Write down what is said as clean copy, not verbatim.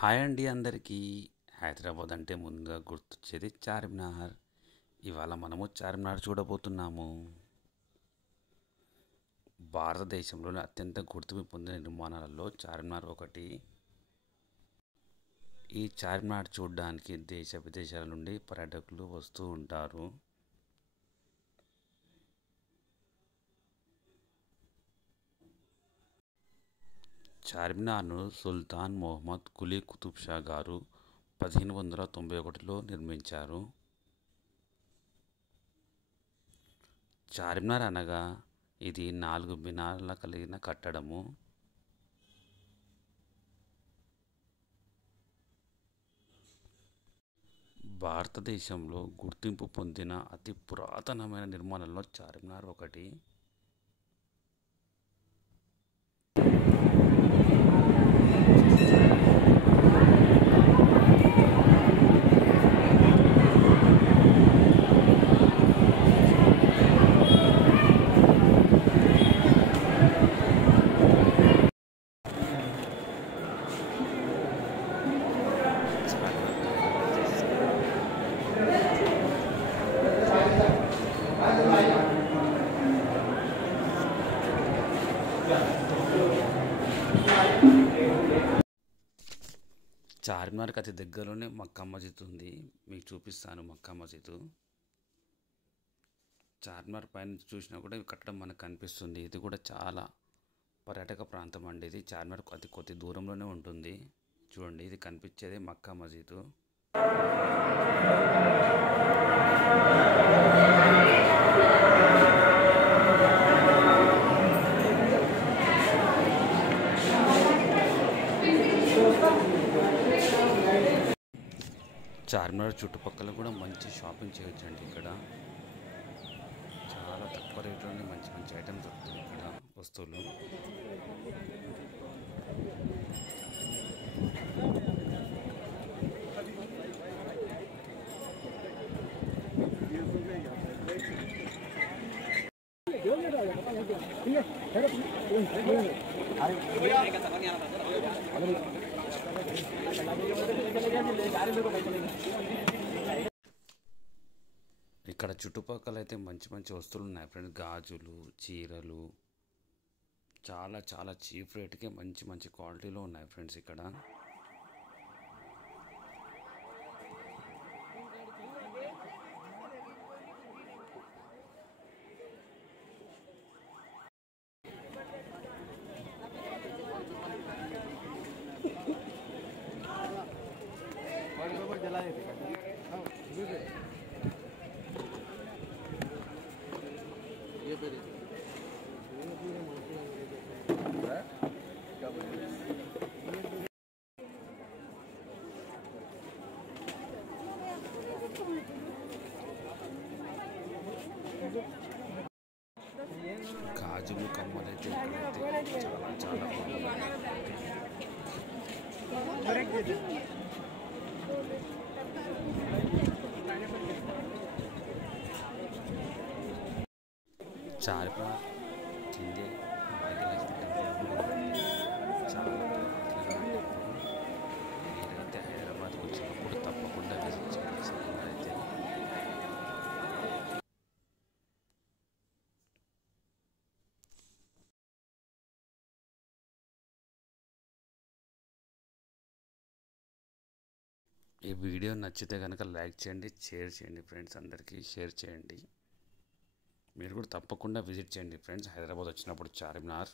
Hi అండి అందరికీ. హైదరాబాద్ అంటే ముందుగా గుర్తొచ్చేది చార్మినార్. ఇవాళ మనము చార్మినార్ చూడబోతున్నాము. భారతదేశంలోని అత్యంత గుర్తింపు పొందిన నిర్మాణాలలో చార్మినార్ ఒకటి. ఈ చార్మినార్ చూడడానికి దేశ విదేశాల నుండి పర్యాటకులు వస్తూ ఉంటారు. చార్మినార్ను సుల్తాన్ మొహమ్మద్ కులీ కుతుబ్ షా గారు 1591లో నిర్మించారు. చార్మినార్ అనగా ఇది 4 మినార్ల కలిగిన కట్టడము. భారతదేశంలో గుర్తింపు పొందిన అతి పురాతనమైన నిర్మాణాల్లో చార్మినార్ ఒకటి. చార్మినార్కి అతి దగ్గరలోనే మక్కా మసీద్ ఉంది. మీకు చూపిస్తాను మక్కా మసీదు. చార్మినార్ పైన చూసినా కూడా ఈ కట్టడం మనకు కనిపిస్తుంది. ఇది కూడా చాలా పర్యాటక ప్రాంతం అండి. ఇది చార్మినార్ అతి కొద్ది దూరంలోనే ఉంటుంది. చూడండి, ఇది కనిపించేది మక్కా మసీదు. చార్మినార్ చుట్టుపక్కల కూడా మంచి షాపింగ్ చేయొచ్చండి. ఇక్కడ చాలా తక్కువ రేట్లోనే మంచి మంచి ఐటమ్స్ దొరుకుతాయి ఇక్కడ వస్తువులు. ఇక్కడ చుట్టుపక్కల అయితే మంచి మంచి వస్తువులు ఉన్నాయి ఫ్రెండ్స్. గాజులు, చీరలు చాలా చాలా చీప్ రేట్కే మంచి మంచి క్వాలిటీలో ఉన్నాయి ఫ్రెండ్స్ ఇక్కడ. గాజులు, కమ్మలు అయితే ఇక్కడైతే చాలా చాలా బాగున్నాయి. చార్మినార్ కిందే భాగ్యలక్ష్మి టెంపుల్ ఉందండి. చాలా పురాతనమైన టెంపుల్. మీరైతే హైదరాబాద్కి వచ్చినప్పుడు తప్పకుండా విజిట్ చేయాల్సింది అయితే. ఈ వీడియో నచ్చితే కనుక లైక్ చేయండి, షేర్ చేయండి ఫ్రెండ్స్. అందరికీ షేర్ చేయండి. మీరు కూడా తప్పకుండా విజిట్ చేయండి ఫ్రెండ్స్ హైదరాబాద్ వచ్చినప్పుడు చార్మినార్.